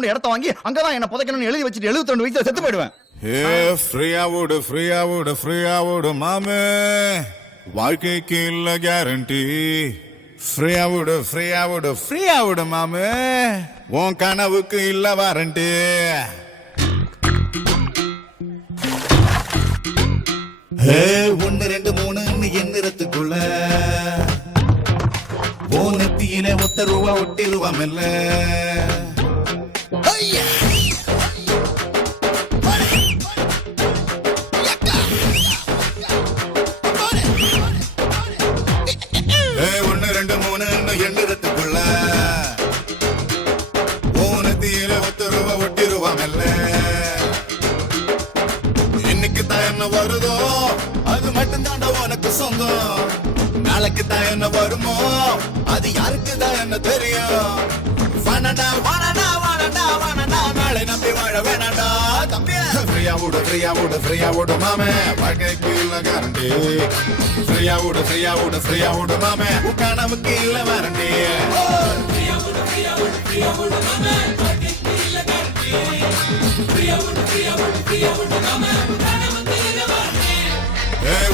இடத்த வாங்கி அங்கதான் என்ன புதைக்கணும்னு எழுதி வச்சுட்டு 72 வயசுல செத்து போயிடுவேன். ஃப்ரீயா விடு மாமே, வாழ்க்கைக்கு இல்ல கேரண்டி. ஃப்ரீயா விடு மாமே, உன் கனவுக்கு இல்ல வாரண்டி. 1 2 3 எண்ணிறத்துக்குள்ள ஓ நெத்தியில ஒத்த ரூபா ஒட்டிருவாமல்ல. எண்ணிறத்துக்குள்ள ஓ நெத்தியில ஒத்த ரூபா ஒட்டிருவாமல்ல. இன்னைக்கு தான் என்ன வருதோ அது மட்டும் தாண்டா உனக்கு சொந்தம். நாளைக்கு தான் என்ன வருமோ அது யாருக்கு தான் என்ன தெரியும். வானடா வானடா வானடா வானடா நாளை நம்பி வாழ வேணாடா தம்பி. ஃப்ரீயா விடு மாமே, வாழ்க்கைக்கு இல்ல கேரண்டி. ஃப்ரீயா விடு மாமே, உன் கனவுக்கு இல்ல வாரண்டி.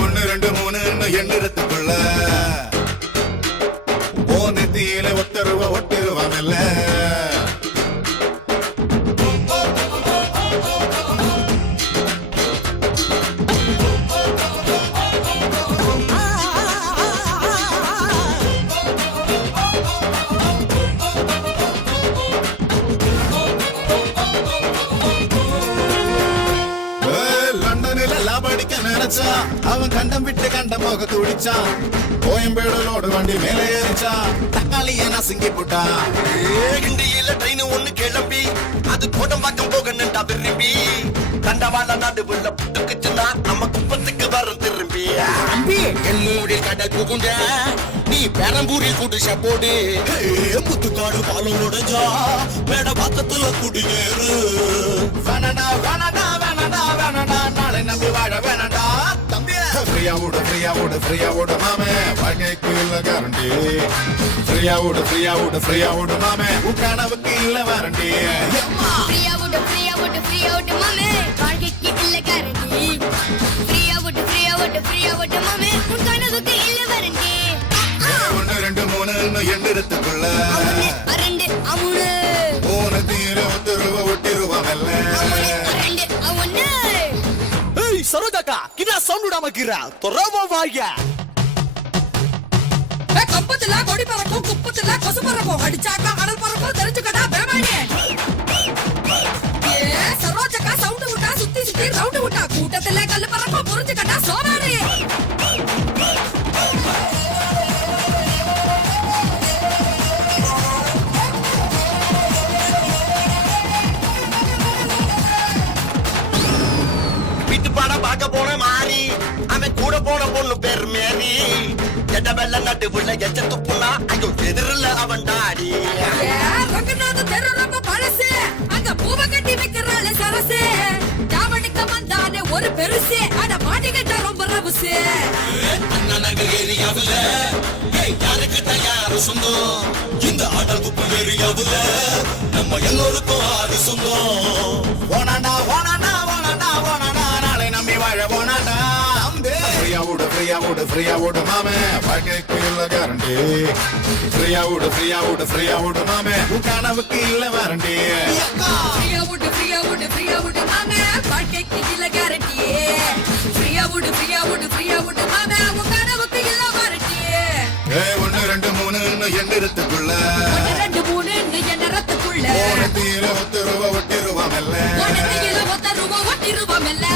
1 2 3 எண்ணிறத்துக்குள்ள ஓ நெத்தியில ஒத்த ரூபா ஒட்டிருவாமல்ல. அவன் கண்டம் விட்டு கண்டம் போக துடிச்சான். கோயம்பேடலோடு வண்டி மேலே ஏறிச்சான். தக்காளிய நசுங்கி போட்டான். இந்தியில ட்ரெயின் ஒண்ணு கிளம்பி அது கோடம்பாக்கம் போக நின்றா விரும்பி. தண்டவாள நடுவுள்ள புட்டுக்குச்சுன்னா நம்ம குப்பத்துக்கு வர திரும்பி. எல்லூரில் கடல் புகுண்ட நீ பெரம்பூரில் குடிச போடு. முத்துக்காடு பாலம் உடைஞ்சா மேட பக்கத்துல குடியேறு. வேணடா வேணடா வேணடா வேணடா நாளை நம்பி வாழ வேணடா தம்பி. ஃப்ரீயா விடு மாமே, வாழ்க்கைக்கு இல்ல கேரண்டி. ஃப்ரீயா விடு மாமே, உன் கனவுக்கு இல்ல வாரண்டி. ஃப்ரீயா விடு மாமே, வாழ்க்கைக்கு இல்ல கேரண்டி. ஃப்ரீயா விடு மாமே, உன் கனவுக்கு இல்ல வாரண்டி. 1 2 3 எண்ணிறத்துக்குள்ள 2 3 ஓனத்தியில ஒத்த ரூபா ஒட்டிருவாமல்ல. 2 1 ஏய் சரோஜாக்கா கிடா சவுண்ட் விடாம கிரா தொரவா வாயா. கம்பத்துல கொடி பறக்கும், குப்பத்துல கொசு பறக்கும், அடிச்சாக்கா கடல் பறக்கும், தெரிஞ்சுக்கடா பேமானே. சரோஜக்கா சவுண்ட் விட்டா சுத்தி சுத்தி ரவுண்ட் விட்டா கூட்டத்துல கல்லு பறக்கும், புரிஞ்சுக்கடா சோமாரி. வீட்டு படம் பார்க்க போன மாறி அவன் கூட போன பொண்ணு பேர் மேரி. எட்ட வெள்ள நடுவுள்ள எச்ச துப்புனா ஐயோ எதிரில் அவன் டாடி. ரங்கநாத தெரு ரொம்ப பழசு, அங்க பூவ கட்டி வைக்கிறாள் சரசு. தாவணிக்க வந்தானே ஒரு பெருசு, அட மாட்டிக்கிட்ட ரொம்ப ரபுசு. அண்ணநகர் ஏரியாவுல யாருக்கு தயாரு சொந்தம். இந்த ஆடல் குப்பம் ஏரியாவுல நம்ம எல்லோருக்கும் ஆறு சொந்தம். ஓனாண்டா ஓனாண்டா ஓனாண்டா ஓனாண்டா நாளை நம்பி வாழ ஓனாண்டா. ஃப்ரீயா விடு மாமே, வாழ்க்கைக்கு இல்ல கேரண்டி. ஃப்ரீயா விடு மாமே, உன் கனவுக்கு இல்ல வாரண்டி. ஃப்ரீயா விடு மாமே, வாழ்க்கைக்கு இல்ல கேரண்டி. ஃப்ரீயா விடு மாமே, உன் கனவுக்கு இல்ல வாரண்டி. 1 2 3 எண்ணிறத்துக்குள்ள 1 2 3 எண்ணறத்துக்குள்ள ஓனத்தியில ஒத்த ரூபா ஒட்டிருவாமல்ல. ஒன்னத்தியில ஒத்த ரூபா ஒட்டிருவாமல்ல.